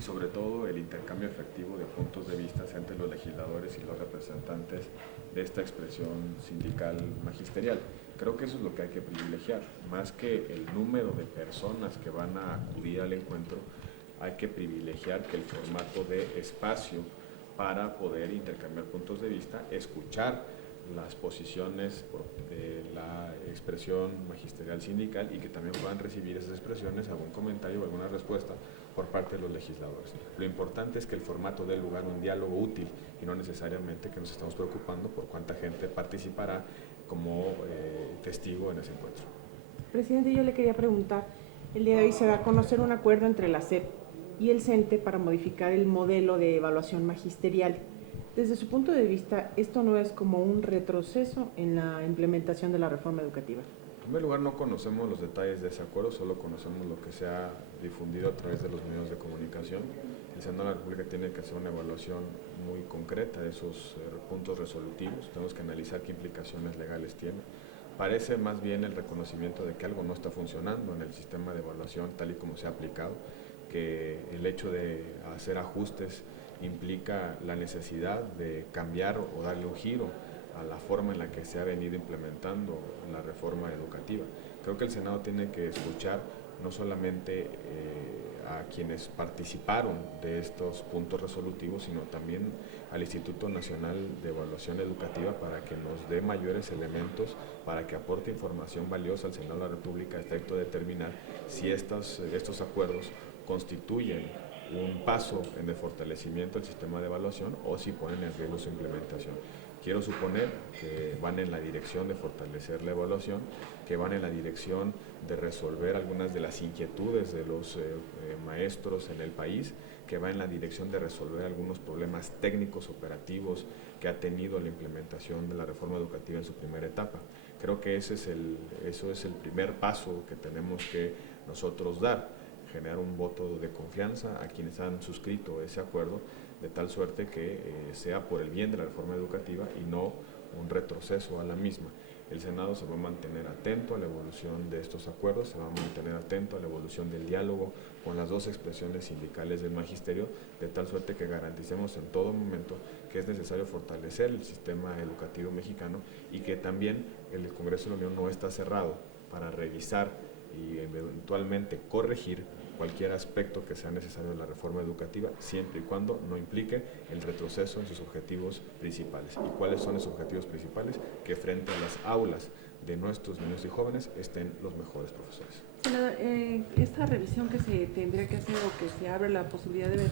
y sobre todo el intercambio efectivo de puntos de vista entre los legisladores y los representantes de esta expresión sindical magisterial. Creo que eso es lo que hay que privilegiar, más que el número de personas que van a acudir al encuentro, hay que privilegiar que el formato de espacio para poder intercambiar puntos de vista, escuchar las posiciones de la expresión magisterial sindical y que también puedan recibir esas expresiones, algún comentario o alguna respuesta por parte de los legisladores. Lo importante es que el formato dé lugar a un diálogo útil y no necesariamente que nos estamos preocupando por cuánta gente participará como testigo en ese encuentro. Presidente, yo le quería preguntar, el día de hoy se da a conocer un acuerdo entre la SEP y el CENTE para modificar el modelo de evaluación magisterial. Desde su punto de vista, ¿esto no es como un retroceso en la implementación de la reforma educativa? En primer lugar, no conocemos los detalles de ese acuerdo, solo conocemos lo que se ha difundido a través de los medios de comunicación. El Senado de la República tiene que hacer una evaluación muy concreta de esos puntos resolutivos, tenemos que analizar qué implicaciones legales tiene. Parece más bien el reconocimiento de que algo no está funcionando en el sistema de evaluación tal y como se ha aplicado, que el hecho de hacer ajustes implica la necesidad de cambiar o darle un giro a la forma en la que se ha venido implementando la reforma educativa. Creo que el Senado tiene que escuchar no solamente a quienes participaron de estos puntos resolutivos, sino también al Instituto Nacional de Evaluación Educativa para que nos dé mayores elementos, para que aporte información valiosa al Senado de la República a efecto de determinar si estos acuerdos constituyen un paso en el fortalecimiento del sistema de evaluación o si ponen en riesgo su implementación. Quiero suponer que van en la dirección de fortalecer la evaluación, que van en la dirección de resolver algunas de las inquietudes de los maestros en el país, que va en la dirección de resolver algunos problemas técnicos operativos que ha tenido la implementación de la reforma educativa en su primera etapa. Creo que eso es el primer paso que tenemos que nosotros dar, generar un voto de confianza a quienes han suscrito ese acuerdo, de tal suerte que sea por el bien de la reforma educativa y no un retroceso a la misma. El Senado se va a mantener atento a la evolución de estos acuerdos, se va a mantener atento a la evolución del diálogo con las dos expresiones sindicales del magisterio, de tal suerte que garanticemos en todo momento que es necesario fortalecer el sistema educativo mexicano y que también el Congreso de la Unión no está cerrado para revisar y eventualmente corregir cualquier aspecto que sea necesario de la reforma educativa, siempre y cuando no implique el retroceso en sus objetivos principales. ¿Y cuáles son esos objetivos principales? Que frente a las aulas de nuestros niños y jóvenes estén los mejores profesores. Senador, esta revisión que se tendría que hacer o que se abre la posibilidad de ver,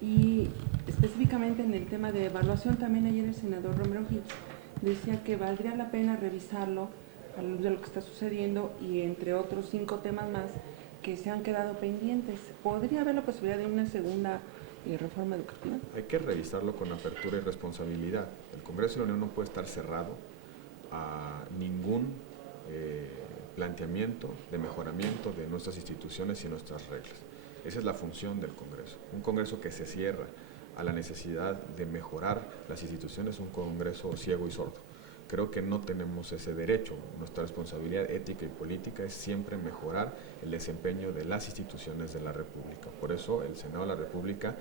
y específicamente en el tema de evaluación, también ayer el senador Romero Hicks decía que valdría la pena revisarlo a la luz de lo que está sucediendo y entre otros 5 temas más que se han quedado pendientes. ¿Podría haber la posibilidad de una segunda reforma educativa? Hay que revisarlo con apertura y responsabilidad. El Congreso de la Unión no puede estar cerrado a ningún planteamiento de mejoramiento de nuestras instituciones y nuestras reglas. Esa es la función del Congreso. Un Congreso que se cierra a la necesidad de mejorar las instituciones es un Congreso ciego y sordo. Creo que no tenemos ese derecho. Nuestra responsabilidad ética y política es siempre mejorar el desempeño de las instituciones de la República. Por eso el Senado de la República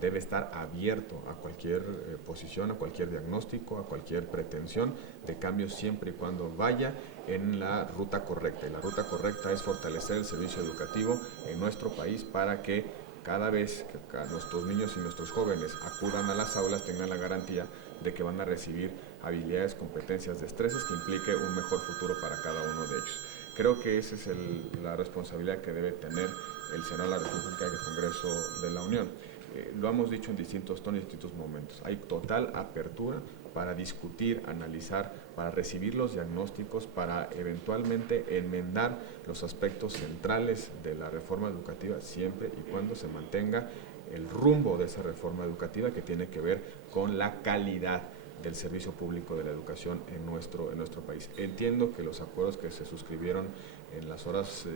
debe estar abierto a cualquier posición, a cualquier diagnóstico, a cualquier pretensión de cambio siempre y cuando vaya en la ruta correcta. Y la ruta correcta es fortalecer el servicio educativo en nuestro país para que cada vez que nuestros niños y nuestros jóvenes acudan a las aulas tengan la garantía de que van a recibir habilidades, competencias, destrezas que implique un mejor futuro para cada uno de ellos. Creo que esa es la responsabilidad que debe tener el Senado de la República y el Congreso de la Unión. Lo hemos dicho en distintos tonos y distintos momentos. Hay total apertura para discutir, analizar, para recibir los diagnósticos, para eventualmente enmendar los aspectos centrales de la reforma educativa, siempre y cuando se mantenga el rumbo de esa reforma educativa que tiene que ver con la calidad del servicio público de la educación en nuestro país. Entiendo que los acuerdos que se suscribieron en las horas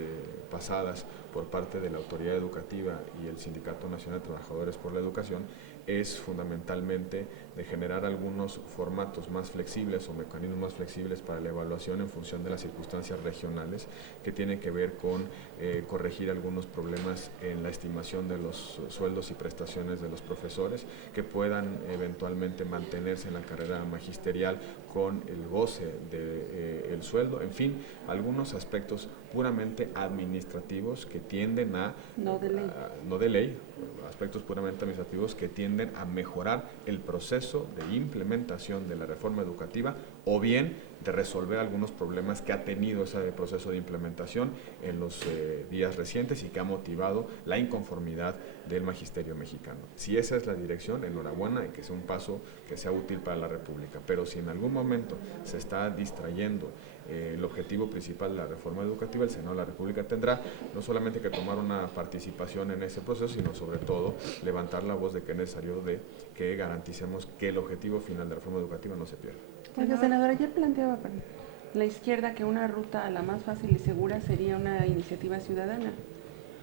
pasadas por parte de la autoridad educativa y el Sindicato Nacional de Trabajadores por la Educación es fundamentalmente de generar algunos formatos más flexibles o mecanismos más flexibles para la evaluación en función de las circunstancias regionales, que tienen que ver con corregir algunos problemas en la estimación de los sueldos y prestaciones de los profesores, que puedan eventualmente mantenerse en la carrera magisterial con el goce del sueldo, en fin, algunos aspectos puramente administrativos que tienden a, no de ley, aspectos puramente administrativos que tienden a mejorar el proceso de implementación de la reforma educativa o bien de resolver algunos problemas que ha tenido ese proceso de implementación en los días recientes y que ha motivado la inconformidad del magisterio mexicano. Si esa es la dirección, enhorabuena y que sea un paso que sea útil para la República, pero si en algún momento se está distrayendo el objetivo principal de la reforma educativa, el Senado de la República tendrá no solamente que tomar una participación en ese proceso, sino sobre todo levantar la voz de que es necesario de que garanticemos que el objetivo final de la reforma educativa no se pierda. Oiga, senadora, ayer planteaba la izquierda que una ruta la más fácil y segura sería una iniciativa ciudadana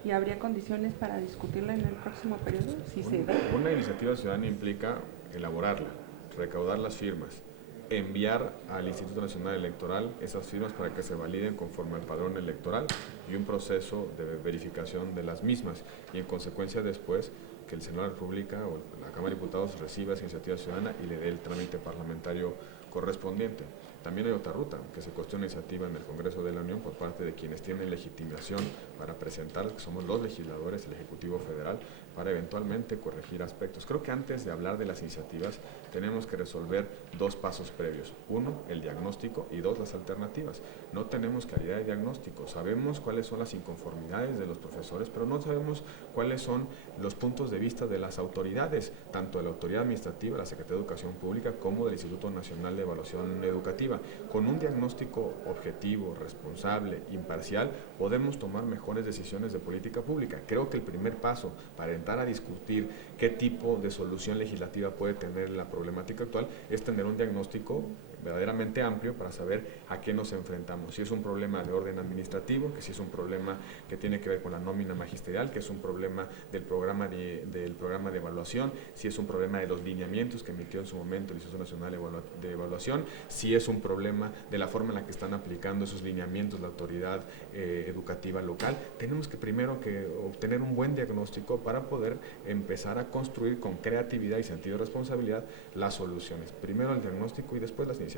y habría condiciones para discutirla en el próximo periodo, si se da. Una iniciativa ciudadana implica elaborarla, recaudar las firmas, enviar al Instituto Nacional Electoral esas firmas para que se validen conforme al padrón electoral y un proceso de verificación de las mismas y en consecuencia después que el Senado de la República o la Cámara de Diputados reciba esa iniciativa ciudadana y le dé el trámite parlamentario correspondiente. También hay otra ruta, que se cuestiona iniciativa en el Congreso de la Unión por parte de quienes tienen legitimación para presentar, que somos los legisladores, el Ejecutivo Federal, para eventualmente corregir aspectos. Creo que antes de hablar de las iniciativas tenemos que resolver dos pasos previos. Uno, el diagnóstico y dos, las alternativas. No tenemos claridad de diagnóstico, sabemos cuáles son las inconformidades de los profesores, pero no sabemos cuáles son los puntos de vista de las autoridades, tanto de la autoridad administrativa, la Secretaría de Educación Pública, como del Instituto Nacional de Evaluación Educativa. Con un diagnóstico objetivo, responsable, imparcial, podemos tomar mejores decisiones de política pública. Creo que el primer paso para entrar a discutir qué tipo de solución legislativa puede tener la problemática actual es tener un diagnóstico verdaderamente amplio para saber a qué nos enfrentamos. Si es un problema de orden administrativo, que si es un problema que tiene que ver con la nómina magisterial, que es un problema del programa de evaluación, si es un problema de los lineamientos que emitió en su momento el Instituto Nacional de Evaluación, si es un problema de la forma en la que están aplicando esos lineamientos la autoridad educativa local. Tenemos que primero que obtener un buen diagnóstico para poder empezar a construir con creatividad y sentido de responsabilidad las soluciones. Primero el diagnóstico y después las iniciativas.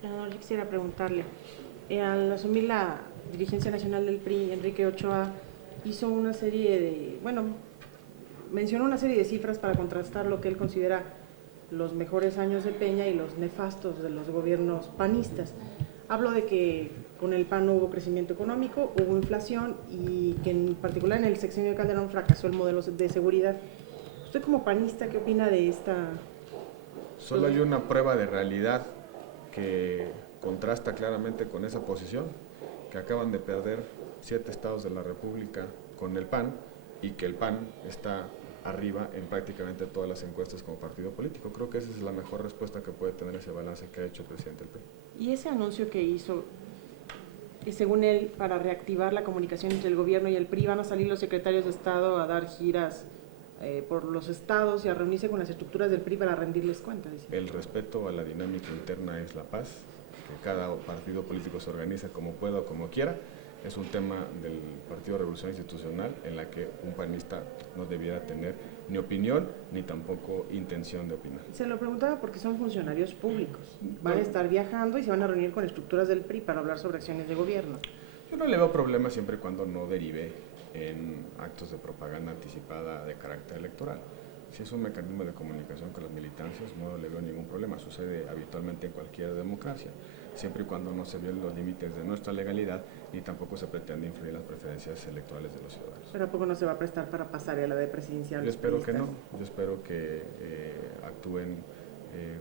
Senador, yo quisiera preguntarle, al asumir la dirigencia nacional del PRI, Enrique Ochoa hizo una serie de, mencionó una serie de cifras para contrastar lo que él considera los mejores años de Peña y los nefastos de los gobiernos panistas. Hablo de que con el PAN no hubo crecimiento económico, hubo inflación y que en particular en el sexenio de Calderón fracasó el modelo de seguridad. ¿Usted como panista qué opina de esta? Solo hay una prueba de realidad que contrasta claramente con esa posición, que acaban de perder 7 estados de la República con el PAN y que el PAN está arriba en prácticamente todas las encuestas como partido político. Creo que esa es la mejor respuesta que puede tener ese balance que ha hecho el presidente del PRI. Y ese anuncio que hizo, según él, para reactivar la comunicación entre el gobierno y el PRI, van a salir los secretarios de Estado a dar giras por los estados y a reunirse con las estructuras del PRI para rendirles cuentas. El respeto a la dinámica interna es la paz, que cada partido político se organice como pueda o como quiera. Es un tema del Partido Revolución Institucional en la que un panista no debiera tener ni opinión ni tampoco intención de opinar. Se lo preguntaba porque son funcionarios públicos, van a estar viajando y se van a reunir con estructuras del PRI para hablar sobre acciones de gobierno. Yo no le veo problema siempre y cuando no derive en actos de propaganda anticipada de carácter electoral. Si es un mecanismo de comunicación con las militancias, no le veo ningún problema. Sucede habitualmente en cualquier democracia, siempre y cuando no se violen los límites de nuestra legalidad ni tampoco se pretende influir en las preferencias electorales de los ciudadanos. ¿Pero a poco no se va a prestar para pasarela de presidencial? Yo espero que no. Yo espero que actúen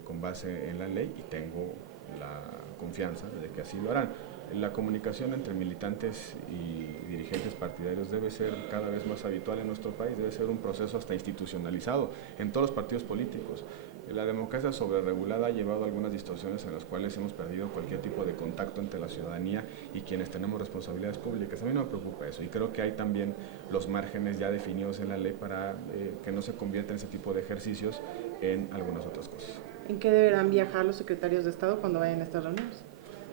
con base en la ley y tengo la confianza de que así lo harán. La comunicación entre militantes y dirigentes partidarios debe ser cada vez más habitual en nuestro país, debe ser un proceso hasta institucionalizado en todos los partidos políticos. La democracia sobreregulada ha llevado a algunas distorsiones en las cuales hemos perdido cualquier tipo de contacto entre la ciudadanía y quienes tenemos responsabilidades públicas. A mí no me preocupa eso y creo que hay también los márgenes ya definidos en la ley para que no se convierta en ese tipo de ejercicios en algunas otras cosas. ¿En qué deberán viajar los secretarios de Estado cuando vayan a estas reuniones?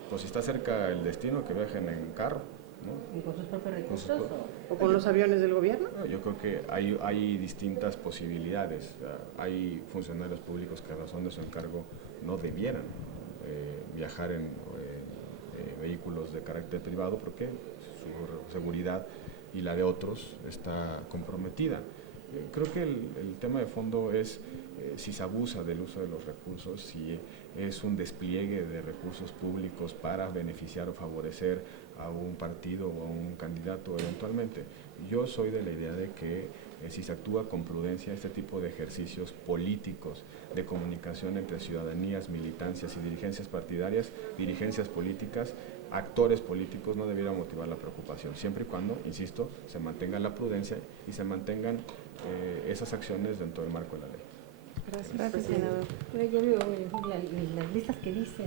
Pues si está cerca el destino, que viajen en carro, ¿no? ¿Y con sus propios recursos? ¿O con los aviones del gobierno? No, yo creo que hay distintas posibilidades. Hay funcionarios públicos que a razón de su encargo no debieran viajar en vehículos de carácter privado porque su seguridad y la de otros está comprometida. Creo que el tema de fondo es si se abusa del uso de los recursos, si es un despliegue de recursos públicos para beneficiar o favorecer a un partido o a un candidato eventualmente. Yo soy de la idea de que si se actúa con prudencia, este tipo de ejercicios políticos de comunicación entre ciudadanías, militancias y dirigencias partidarias, dirigencias políticas, actores políticos, no debiera motivar la preocupación, siempre y cuando, insisto, se mantenga la prudencia y se mantengan esas acciones dentro del marco de la ley. Gracias, senador. Pero yo veo las listas que dice